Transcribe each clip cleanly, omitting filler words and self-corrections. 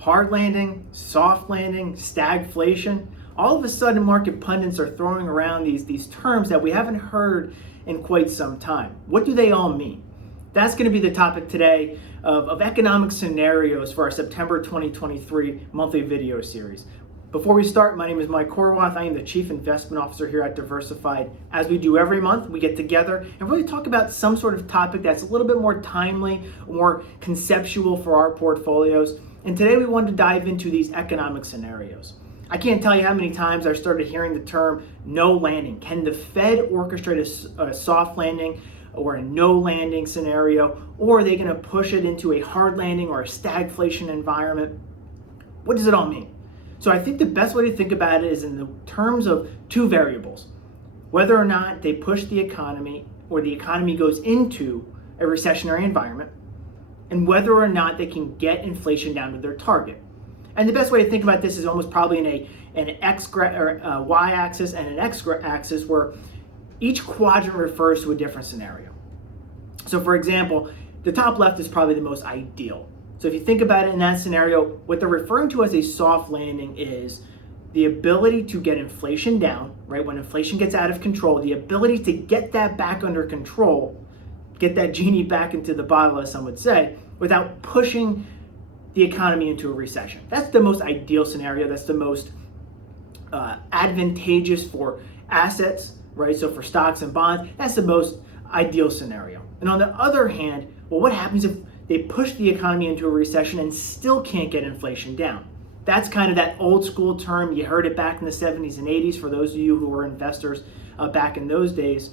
hard landing, soft landing, stagflation. All of a sudden, market pundits are throwing around these terms that we haven't heard in quite some time. What do they all mean? That's going to be the topic today of economic scenarios for our September 2023 monthly video series. Before we start, my name is Mike Horwath. I am the Chief Investment Officer here at Diversified. As we do every month, we get together and really talk about some sort of topic that's a little bit more timely, more conceptual for our portfolios. And today we wanted to dive into these economic scenarios. I can't tell you how many times I started hearing the term no landing. Can the Fed orchestrate a soft landing or a no landing scenario, or are they going to push it into a hard landing or a stagflation environment? What does it all mean? So I think the best way to think about it is in the terms of two variables: whether or not they push the economy or the economy goes into a recessionary environment, and whether or not they can get inflation down to their target. And the best way to think about this is almost probably in an y-axis and an x-axis, where each quadrant refers to a different scenario. So for example, the top left is probably the most ideal. So if you think about it in that scenario, what they're referring to as a soft landing is the ability to get inflation down, right? When inflation gets out of control, the ability to get that back under control, get that genie back into the bottle, as some would say, without pushing the economy into a recession. That's the most ideal scenario. That's the most advantageous for assets, right? So for stocks and bonds, that's the most ideal scenario. And on the other hand, well, what happens if they push the economy into a recession and still can't get inflation down? That's kind of that old school term. You heard it back in the 70s and 80s for those of you who were investors back in those days.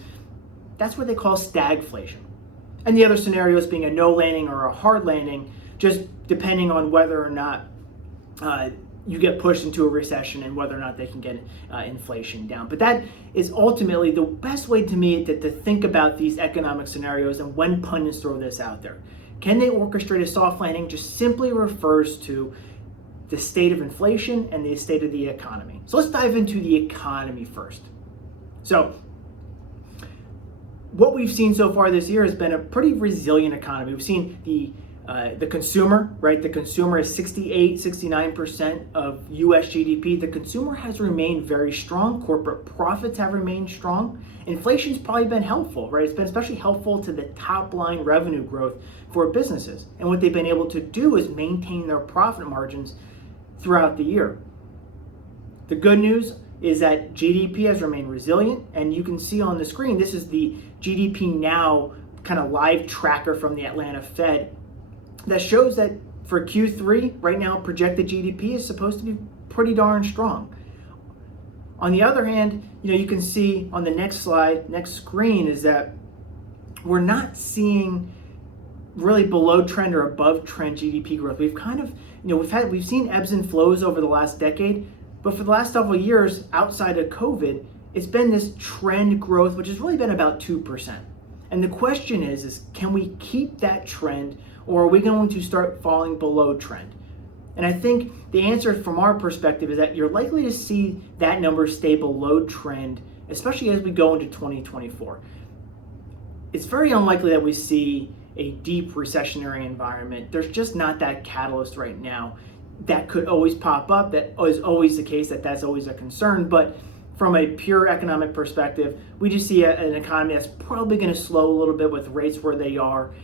That's what they call stagflation. And the other scenarios being a no landing or a hard landing, just depending on whether or not you get pushed into a recession and whether or not they can get inflation down. But that is ultimately the best way to me to think about these economic scenarios and when pundits throw this out there. Can they orchestrate a soft landing? Just simply refers to the state of inflation and the state of the economy. So let's dive into the economy first. So what we've seen so far this year has been a pretty resilient economy. We've seen the consumer, right? The consumer is 69% of US GDP. The consumer has remained very strong. Corporate profits have remained strong. Inflation's probably been helpful, right? It's been especially helpful to the top line revenue growth for businesses. And what they've been able to do is maintain their profit margins throughout the year. The good news is that GDP has remained resilient, and you can see on the screen, this is the GDP Now kind of live tracker from the Atlanta Fed that shows that for Q3, right now, projected GDP is supposed to be pretty darn strong. On the other hand, you can see on the next slide, next screen, is that we're not seeing really below trend or above trend GDP growth. We've kind of, we've seen ebbs and flows over the last decade, but for the last several years, outside of COVID, it's been this trend growth, which has really been about 2%. And the question is can we keep that trend, or are we going to start falling below trend? And I think the answer from our perspective is that you're likely to see that number stay below trend, especially as we go into 2024. It's very unlikely that we see a deep recessionary environment. There's just not that catalyst right now. That could always pop up. That is always the case, that's always a concern. But from a pure economic perspective, we just see an economy that's probably going to slow a little bit with rates where they are.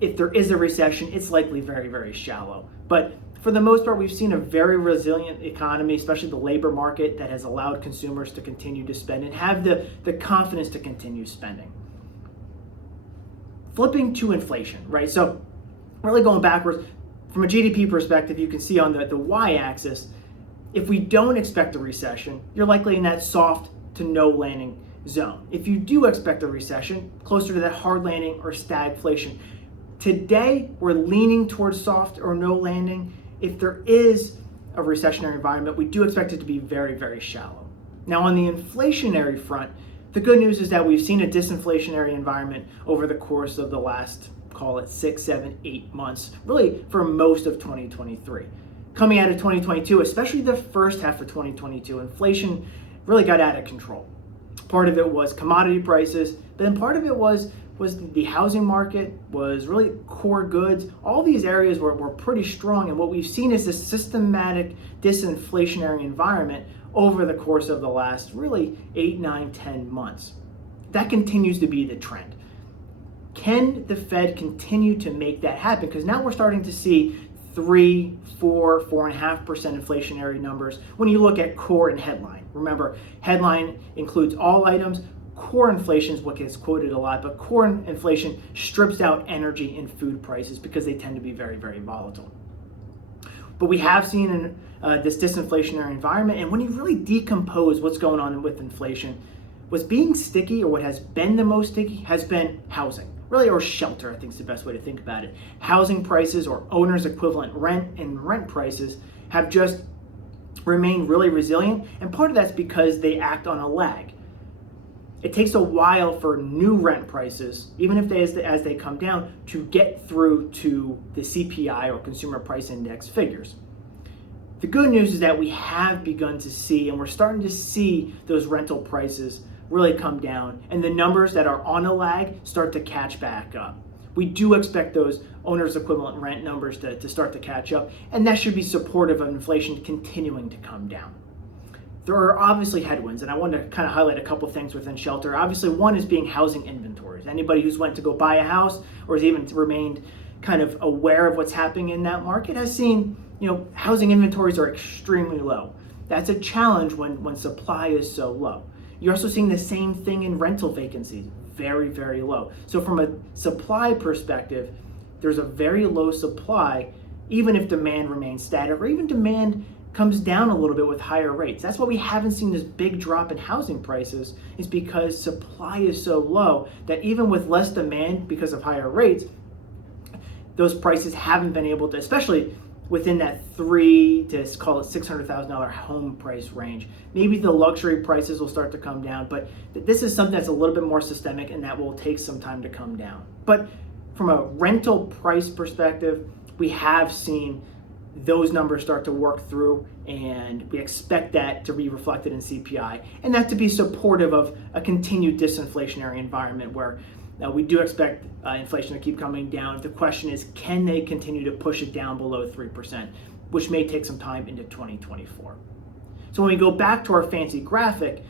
If there is a recession, it's likely very, very shallow. But for the most part, we've seen a very resilient economy, especially the labor market, that has allowed consumers to continue to spend and have the confidence to continue spending. Flipping to inflation, right? So really going backwards, from a GDP perspective, you can see on the y-axis, if we don't expect a recession, you're likely in that soft to no landing zone. If you do expect a recession, closer to that hard landing or stagflation. Today, we're leaning towards soft or no landing. If there is a recessionary environment, we do expect it to be very, very shallow. Now, on the inflationary front, the good news is that we've seen a disinflationary environment over the course of the last, call it 6, 7, 8 months, really for most of 2023. Coming out of 2022, especially the first half of 2022, inflation really got out of control. Part of it was commodity prices, but then part of it was was the housing market, was really core goods. All these areas were pretty strong, and what we've seen is this systematic disinflationary environment over the course of the last really 8, 9, 10 months. That continues to be the trend. Can the Fed continue to make that happen? Because now we're starting to see 3, 4, 4.5% inflationary numbers when you look at core and headline. Remember, headline includes all items. Core inflation is what gets quoted a lot, but core inflation strips out energy and food prices because they tend to be very, very volatile. But we have seen this disinflationary environment, and when you really decompose what's going on with inflation, what's being sticky, or what has been the most sticky, has been housing. Really, or shelter, I think is the best way to think about it. Housing prices, or owner's equivalent rent, and rent prices have just remained really resilient, and part of that's because they act on a lag. It takes a while for new rent prices, even if as they come down, to get through to the CPI, or Consumer Price Index figures. The good news is that we have begun to see, and we're starting to see those rental prices really come down, and the numbers that are on a lag start to catch back up. We do expect those owner's equivalent rent numbers to start to catch up, and that should be supportive of inflation continuing to come down. There are obviously headwinds, and I want to kind of highlight a couple things within shelter. Obviously, one is being housing inventories. Anybody who's went to go buy a house, or has even remained kind of aware of what's happening in that market, has seen, housing inventories are extremely low. That's a challenge when supply is so low. You're also seeing the same thing in rental vacancies, very, very low. So from a supply perspective, there's a very low supply, even if demand remains static, or even demand comes down a little bit with higher rates. That's why we haven't seen this big drop in housing prices, is because supply is so low that even with less demand because of higher rates, those prices haven't been able to, especially within that $300,000 to call it $600,000 home price range. Maybe the luxury prices will start to come down, but this is something that's a little bit more systemic, and that will take some time to come down. But from a rental price perspective, we have seen those numbers start to work through, and we expect that to be reflected in CPI, and that to be supportive of a continued disinflationary environment where we do expect inflation to keep coming down. The question is, can they continue to push it down below 3%, which may take some time into 2024. So when we go back to our fancy graphic,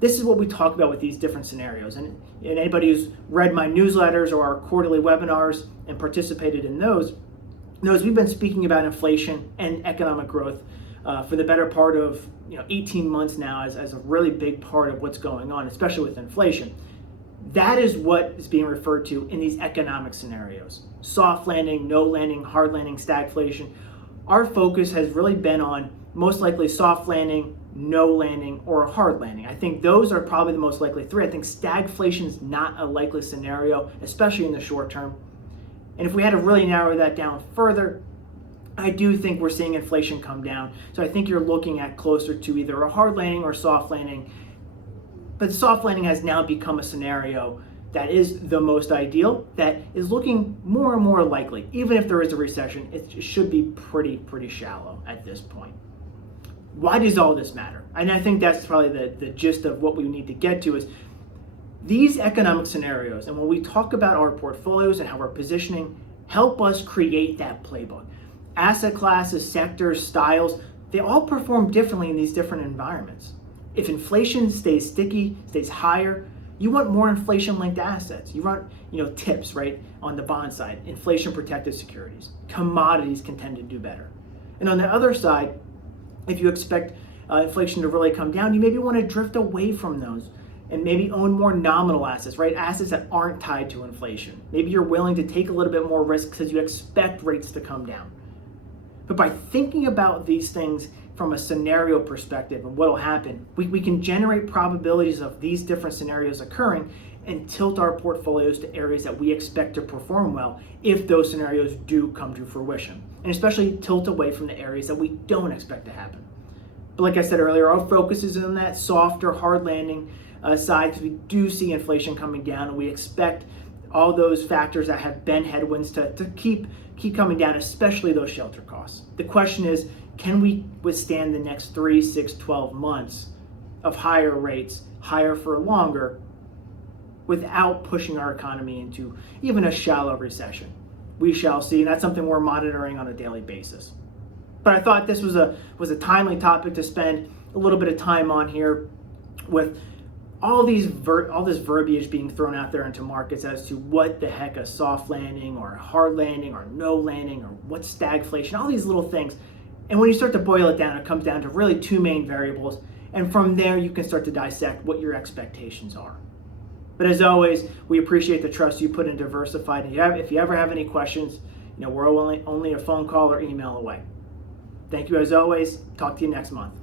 this is what we talk about with these different scenarios. And anybody who's read my newsletters or our quarterly webinars and participated in those knows we've been speaking about inflation and economic growth for the better part of 18 months now as a really big part of what's going on, especially with inflation. That is what is being referred to in these economic scenarios. Soft landing, no landing, hard landing, stagflation. Our focus has really been on most likely soft landing, no landing, or a hard landing. I think those are probably the most likely three. I think stagflation is not a likely scenario, especially in the short term. And if we had to really narrow that down further, I do think we're seeing inflation come down. So I think you're looking at closer to either a hard landing or soft landing. But soft landing has now become a scenario that is the most ideal, that is looking more and more likely. Even if there is a recession, it should be pretty shallow at this point. Why does all this matter? And I think that's probably the gist of what we need to get to, is these economic scenarios, and when we talk about our portfolios and how we're positioning, help us create that playbook. Asset classes, sectors, styles, they all perform differently in these different environments. If inflation stays sticky, stays higher, you want more inflation-linked assets. You want, tips, right, on the bond side, inflation-protected securities. Commodities can tend to do better. And on the other side, if you expect inflation to really come down, you maybe want to drift away from those and maybe own more nominal assets, right? Assets that aren't tied to inflation. Maybe you're willing to take a little bit more risk because you expect rates to come down. But by thinking about these things from a scenario perspective and what will happen, we can generate probabilities of these different scenarios occurring and tilt our portfolios to areas that we expect to perform well if those scenarios do come to fruition. And especially tilt away from the areas that we don't expect to happen. But like I said earlier, our focus is on that softer, hard landing side, because we do see inflation coming down, and we expect all those factors that have been headwinds to keep coming down, especially those shelter costs. The question is, can we withstand the next 3, 6, 12 months of higher rates, higher for longer, without pushing our economy into even a shallow recession. We shall see, and that's something we're monitoring on a daily basis. But I thought this was a timely topic to spend a little bit of time on here, with all this verbiage being thrown out there into markets as to what the heck a soft landing or a hard landing or no landing or what's stagflation, all these little things. And when you start to boil it down, it comes down to really two main variables. And from there, you can start to dissect what your expectations are. But as always, we appreciate the trust you put in Diversified. And if you ever have any questions, we're only a phone call or email away. Thank you as always. Talk to you next month.